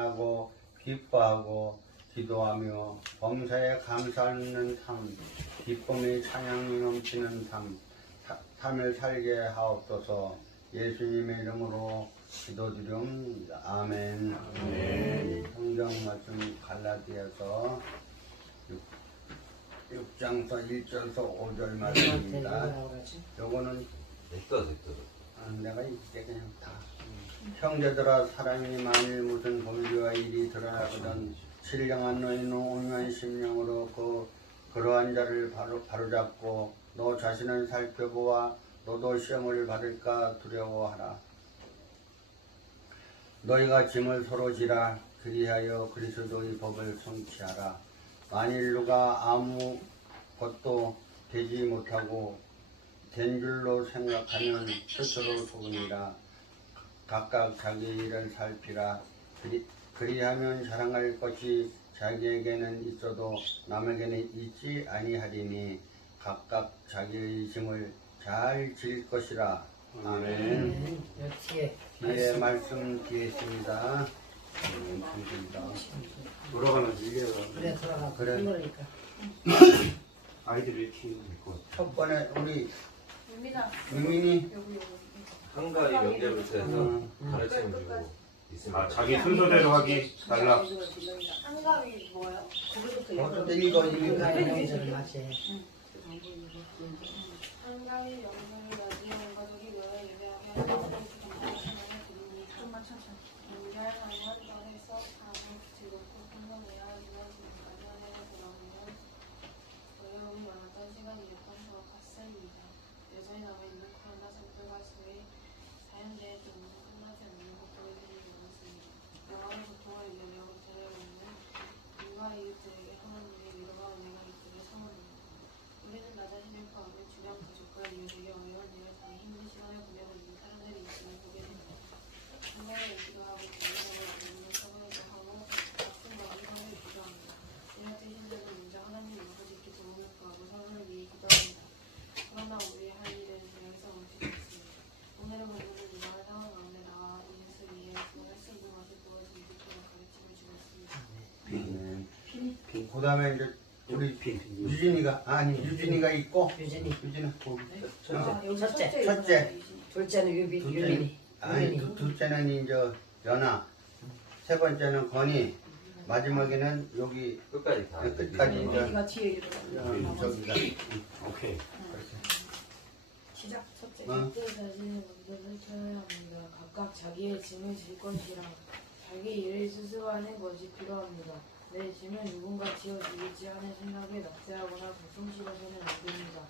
행하고 기뻐하고 기도하며 범사에 감사하는 삶, 기쁨의 찬양이 넘치는 삶, 사- 삶을 살게 하옵소서 예수님의 이름으로 기도드립니다. 아멘. 성경 말씀 갈라디아서 6 장서 1절서 5절 말씀입니다. 요거는 됐다 됐다. 아, 내가 이제 그냥 다. 형제들아 사랑이 만일 무슨 범죄와 일이 드러나거든 신령한 너희는 온유한 심령으로 그 그러한 자를 바로 바로잡고 너 자신을 살펴보아 너도 시험을 받을까 두려워하라. 너희가 짐을 서로 지라. 그리하여 그리스도의 법을 성취하라. 만일 누가 아무 것도 되지 못하고 된 줄로 생각하면 스스로 속으니라. 각각 자기 일을 살피라. 그리, 그리하면 자랑할 것이 자기에게는 있어도 남에게는 있지 아니하리니 각각 자기의 짐을 잘 질 것이라. 아멘. 뒤에 뒤에 말씀. 뒤에 있습니다. 음, 감사합니다. 돌아가는 일이라 그래 돌아가. 그래. 아이들을 키우는 거. 첫 번에 우리 유민아 유민이 여기 여기 한가위 명제부터 해서 음, 가르침 주고 있습니다. 아 자기 순서대로 하기 달라. 한가위 뭐예요? 거기부터 먼저 이거 이거 인간의 명제를 맞지 한가위 영상을 나중에 온 가족이 너의 예배하며 하나님의 주님을 찬양해 드리니 좀만 천천히 인별 한번 떨에서 사고 즐겁고 평정해야 하지만 지금까지 한 해를 돌아보면 어려움이 많았던 시간이었던 저와 같습니다. 여전히 남아있는 코로나 상태가 저희 자연재해 때문에 끝나지 않는 되는 많았습니다. 영화의 고통을 이겨내 고통을 얻는 인과 이웃들에게 하나님의 위로와 은혜가 있기를 소원합니다. 우리는 나 자신을 포함해 주변 가족과 이웃에게 어려운 일을 당해 힘든 시간을 보내고 있는 사람들이 있음을 보게 됩니다. 건강을 잃기도 하고 건강을 얻는 서로도 하고 같은 마음이 서로를 기도합니다. 이럴 때 힘들고 먼저 하나님 아버지께 도움을 구하고 서로를 위해 기도합니다. 그러나 우리의 할 일은 여기서 멈추지 않습니다. 오늘은 우리는 이러한 상황 가운데 나와 이웃을 위해 할수 있는 것을 보여주고 있도록 가르침을 주고 있습니다. 네. 그 다음에 이제 우리 핑. 유진이가 아니 유진이가 있고 유진이 유진아 거기 아, 여기 첫째. 첫째. 둘째는 유비 둘째. 유민이 아니 두, 둘째는 이제 연아 세 번째는 건이 마지막에는 여기 끝까지 다. 끝까지 이제 여기가 뒤에 이렇게 어, 저기가 오케이. 시작 첫째 어? 그때 자신의 문제를 쳐야 합니다. 각각 자기의 짐을 질 것이라 자기 일을 스스로 하는 것이 필요합니다. 내 짐을 누군가 지어주겠지 하는 생각에 낙태하거나 고통스러워서는 안 됩니다.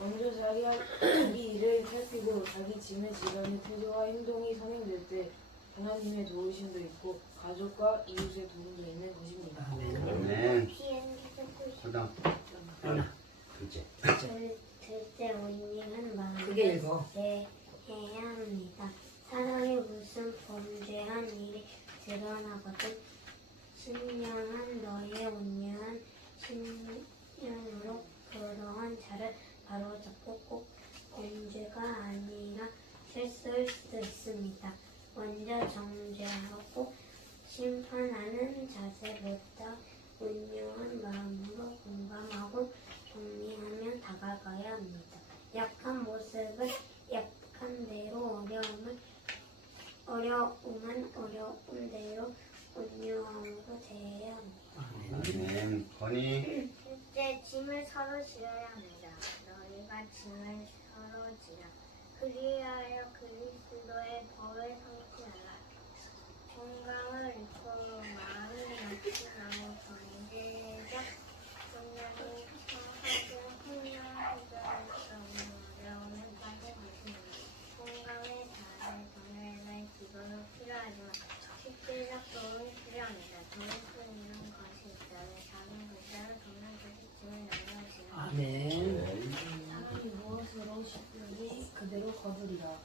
먼저 자기, 자기 일을 살피고 자기 짐을 지라는 태도와 행동이 성행될 때 하나님의 도우심도 있고 가족과 이웃의 도움도 있는 것입니다. 네 타고 그다음 하나 둘째. 때 온유한 그게 읽어 해야 합니다. 사람이 무슨 범죄한 일이 드러나거든 신령한 너의 온유한 신령으로 그러한 자를 바로잡고 꼭 범죄가 아니라 실수일 수도 있습니다. 먼저 정죄하고 심판하는 자세보다 온유한 마음으로 공감하고 정리하며 다가가야 합니다. 약한 모습을 약한 대로 어려움을 어려움은 어려운 대로 온유함으로 대해야 합니다. 네 건이 둘째 짐을 서로 지어야 합니다. 너희가 짐을 서로 지라. 그리하여 그리스도의 법을 성취하라. 건강을 잃고 마음이 낙심하고 경제적 분량이 처하고 흥량하고 어려움을 빠져 있습니다. 건강에 달해 정례의 기도도 필요하지만 실질적 도움이 필요합니다. 도울 수 있는 것이 있다면 작은 글자를 돕는 것이 짐을 나누어지는 아멘 사람이 무엇으로 싶으니 그대로 거두리라.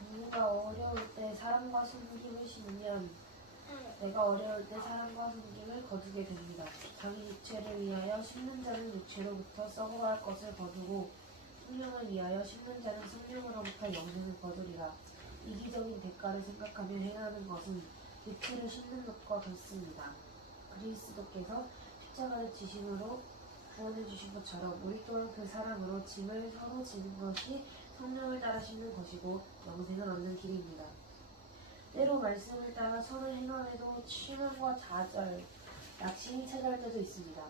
누군가 어려울 때 사람과 섬김을 심으면 내가 어려울 때 사람과 섬김을 거두게 됩니다. 자기 육체를 위하여 심는 자는 육체로부터 썩어갈 것을 거두고 성령을 위하여 심는 자는 성령으로부터 영생을 거두리라. 이기적인 대가를 생각하며 행하는 것은 잎을 심는 것과 같습니다. 그리스도께서 십자가를 지심으로 구원해 주신 것처럼 우리 또한 그 사랑으로 짐을 서로 지는 것이 성령을 따라 심는 것이고 영생을 얻는 길입니다. 때로 말씀을 따라 서로 행함에도 취함과 좌절, 낙심이 찾아올 때도 있습니다.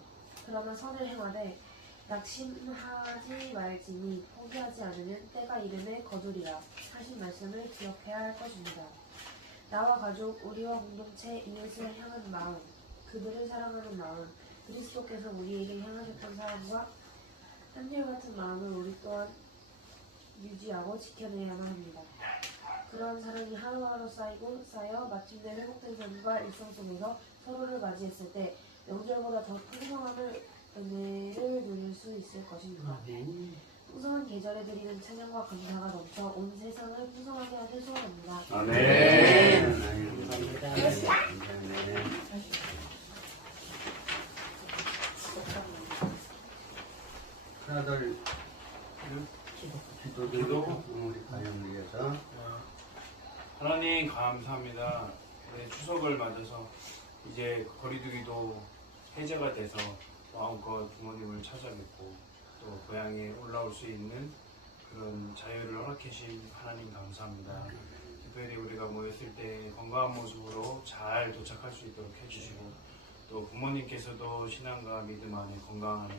그러나 선을 행하되 낙심하지 말지니 포기하지 않으면 때가 이름에 거두리라 하신 말씀을 기억해야 할 것입니다. 나와 가족, 우리와 공동체, 이웃을 향한 마음, 그들을 사랑하는 마음, 그리스도께서 우리에게 향하셨던 사랑과 한결같은 마음을 우리 또한 유지하고 지켜내야만 합니다. 그러한 사랑이 하루하루 쌓이고 쌓여 마침내 회복된 삶과 일상 속에서 서로를 맞이했을 때 명절보다 더 풍성함을 은혜를 누릴 수 있을 것입니다. 아멘. 풍성한 계절에 드리는 찬양과 감사가 넘쳐 온 세상을 풍성하게 하길 소원합니다. 아멘. 감사합니다. 네. 하나들 기도 기도 우리 가정 위해서 하나님 감사합니다. 네, 추석을 맞아서 이제 거리두기도 해제가 돼서 마음껏 부모님을 찾아뵙고 또 고향에 올라올 수 있는 그런 자유를 허락해 주신 하나님 감사합니다. 특별히 우리가 모였을 때 건강한 모습으로 잘 도착할 수 있도록 해주시고 또 부모님께서도 신앙과 믿음 안에 건강하게,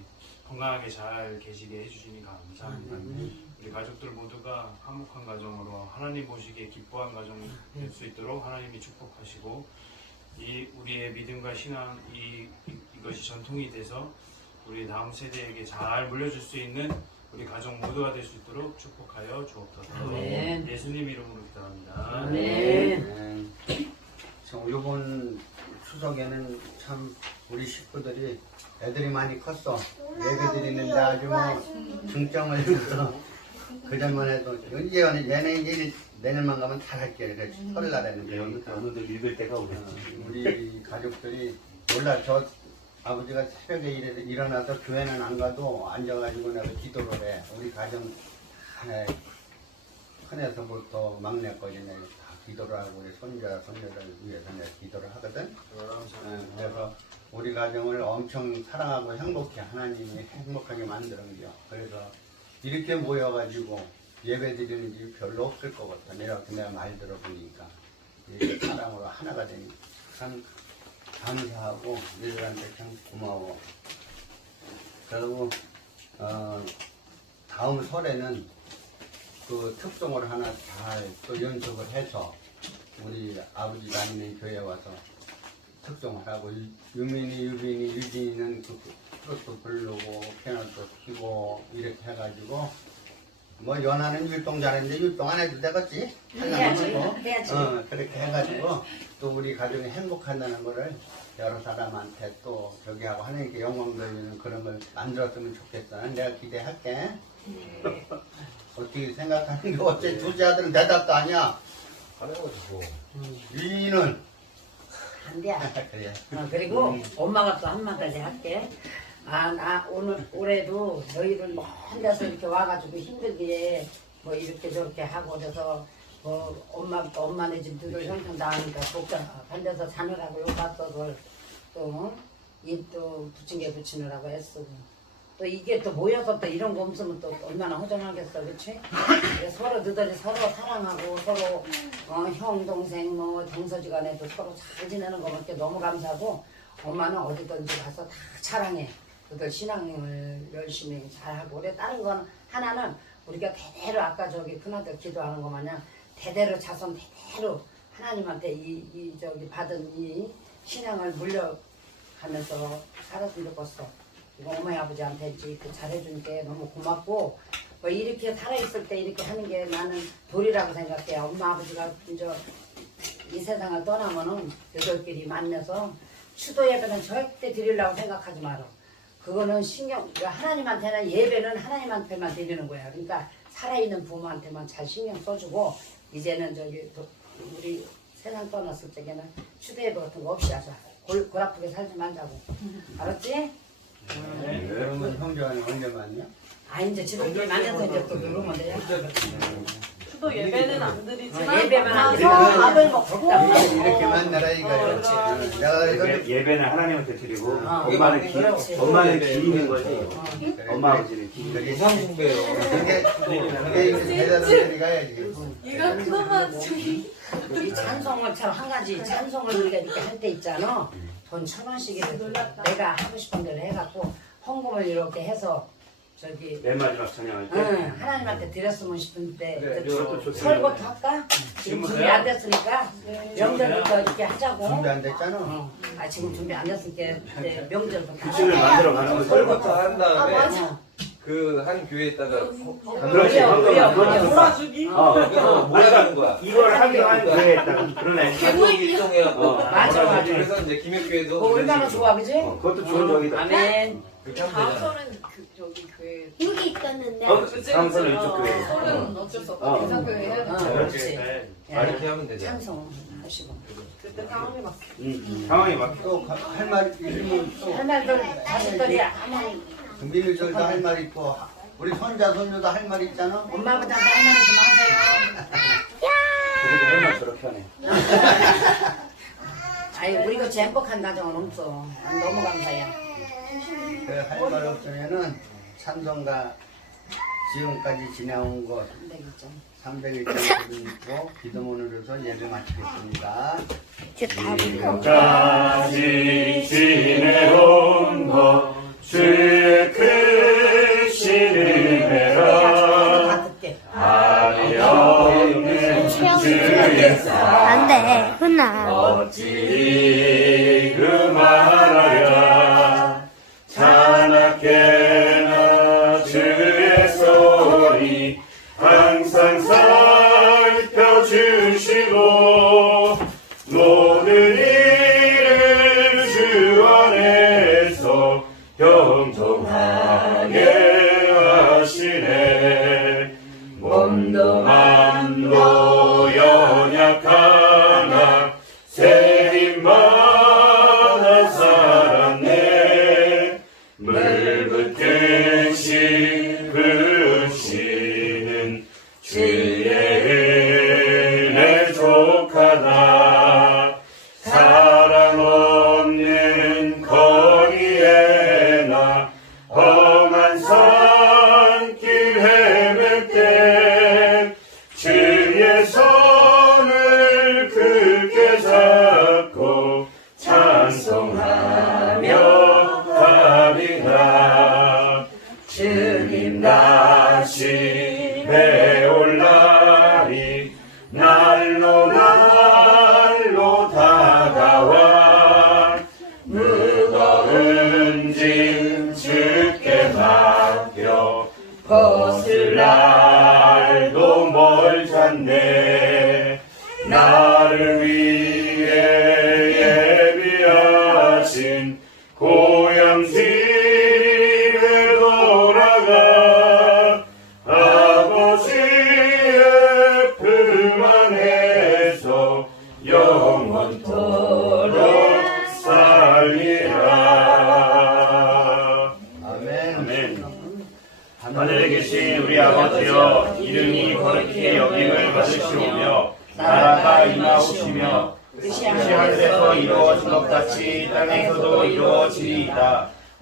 건강하게 잘 계시게 해주시니 감사합니다. 우리 가족들 모두가 화목한 가정으로 하나님 보시기에 기뻐한 가정 될수 있도록 하나님이 축복하시고 이 우리의 믿음과 신앙 이, 이 이것이 전통이 돼서 우리 다음 세대에게 잘 물려줄 수 있는 우리 가족 모두가 될 수 있도록 축복하여 주옵소서. 아멘. 예수님 이름으로 기도합니다. 아멘. 네. 참 이번 추석에는 참 우리 식구들이 애들이 많이 컸어. 예배 드리는데 아주 뭐 중점을 그 전만 해도 이제 얘네 이제 내년만 가면 잘할게. 그래 설날에는 이제 어느, 어느덧 읽을 때가 어, 오겠지. 우리 가족들이 몰라 저 아버지가 새벽에 일해, 일어나서 교회는 안 가도 앉아가지고 내가 기도를 해. 우리 가정 하나 큰에서부터 막내까지 내가 다 기도를 하고 우리 손자 손녀를 위해서 내가 기도를 하거든. 어, 그래서 우리 가정을 엄청 사랑하고 행복해 하나님이 행복하게 만드는겨. 그래서 이렇게 모여가지고 예배 드리는 집이 별로 없을 것 같아. 내가 내가 말 들어보니까 이렇게 사랑으로 하나가 되니 참 감사하고 너희들한테 참 고마워. 그리고 어, 다음 설에는 그 특송을 하나 잘 또 연습을 해서 우리 아버지 다니는 교회 와서 특송을 하고 유- 유민이 유빈이 유진이는 그 트로트 부르고 피아노도 치고 이렇게 해가지고 뭐 연하는 율동 잘했는데 율동 안 해도 되겠지? 해야지. 하려고. 해야지. 어, 그렇게 해가지고 또 우리 가정이 행복한다는 거를 여러 사람한테 또 저기 하고 하나님께 영광 돌리는 그런 걸 만들었으면 좋겠어. 내가 기대할게. 어떻게 생각하는 게 어째 두째 아들은 대답도 아니야. 하려가지고 유인이는 안 돼. 그래. 어, 그리고 엄마가 또 한마디 할게. 아, 나 오늘 올해도 너희들 혼자서 이렇게 와가지고 힘들게 뭐 이렇게 저렇게 하고 그래서 뭐 엄마 또 엄마네 집 두들 형편 나으니까 복잡한 데서 자느라고 욕봤어도 또입또 부침개 붙이느라고 애쓰고. 또 이게 또 모여서 또 이런 거 없으면 또 얼마나 허전하겠어 그렇지? 서로 너희들이 서로 사랑하고 서로 어, 형 동생 뭐 동서지 간에도 서로 잘 지내는 거밖에 너무 감사하고 엄마는 어디든지 가서 다 자랑해 그들 신앙을 열심히 잘하고 그래 다른 건 하나는 우리가 대대로 아까 저기 큰아들 기도하는 거 마냥 대대로 자손 대대로 하나님한테 이, 이 저기 받은 이 신앙을 물려가면서 좋겠어 이거 어머니 아버지한테 이렇게 잘해준 게 너무 고맙고 뭐 이렇게 살아있을 때 이렇게 하는 게 나는 도리라고 생각해. 엄마 아버지가 이제 이 세상을 떠나면은 여덟끼리 만나서 추도 예배는 절대 드리려고 생각하지 마라. 그거는 신경, 그러니까 하나님한테는 예배는 하나님한테만 드리는 거야. 그러니까 살아있는 부모한테만 잘 신경 써주고 이제는 저기 도- 우리 세상 떠났을 적에는 추도 예배 같은 거 없이 하자. 골, 골 아프게 살지 말자고. 알았지? 그러면 형제는 언제 만냐? 아 이제 지들끼리 만나서 이제 또 누르면 돼요. 또 예배는 안 드리지만 예배만 안 드리고 만나서 밥을 먹고 이렇게, 이렇게 만나라 이거예요. 그렇지. 어, 내가 이거를 예배, 예배는 하나님한테 드리고 어, 엄마는 기, 그렇지. 엄마는 기리는 거지. 엄마 아버지는 기. 그게 우상숭배요. 그게 그게 이제 소리 가야지. 얘가 그나마 저기 이 찬송을 참한 가지 찬송을 우리가 이렇게 할 때 있잖아. 돈 천 원씩이라도 내가 하고 싶은 대로 해갖고 헌금을 이렇게 해서 저기 맨 마지막 찬양할 때. 응, 하나님한테 드렸으면 싶은데 그래, 그 이것도 좋습니다. 설부터 할까? 지금 준비 안 됐으니까 명절부터 이렇게 하자고. 준비 안 됐잖아. 어. 아 지금 준비 안 됐으니까 이제 명절부터 규칙을 만들어 가는 거죠. 설부터 한 다음에 어. 그 한 교회에다가 그렇지. 무려, 무려, 그거 무려. 몰아주기 어. 이거 모여가는 거야. 이걸 하기로 한 교회였다. 그러네. 가족 일정해갖고 어. 맞아, 맞아. 그래서 이제 김혁교회도 그거 얼마나 좋아 그지? 어, 그것도 좋은 적이다. 아멘. 그렇게 하면 다음 되잖아. 설은 그 저기 교회 여기 있었는데 어, 다음. 설은 이쪽 교회. 설은 어쩔 수 없다 어. 대상교회 해야 어, 돼 그렇지. 아, 이렇게 하면 되잖아. 찬송 하시고. 그때 상황에 맞게 음, 상황이 막. 또할 말 있으면 또 할 말들 자식들이 아무 금비일절도 할 말 있고 우리 손자 손녀도 할 말 있잖아. 엄마보다 할 말이 좀 하세요. 그래도 얼마나 저렇게 하네. 아이 우리 같이 행복한 가정은 없어. 난 너무 감사해. 할말 없으면은 찬송가 지금까지 지나온 것안 되겠죠. 300일까지 있고 기도문으로서 예배 마치겠습니다. 까지 지내온 것 주의 안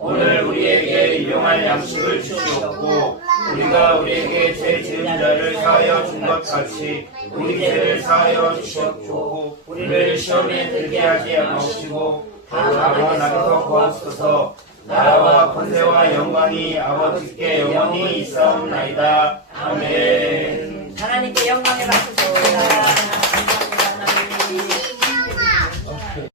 오늘 우리에게 일용할 양식을 주시옵고 우리가 우리에게 죄 지은 자를 사하여 준 것 같이 우리 죄를 사하여 주시옵고 우리를 시험에 들게 하지 않으시고 다만 나에서 구하소서. 나라와 권세와 영광이 아버지께 영원히 있사옵나이다. 아멘. 하나님께 영광의 박수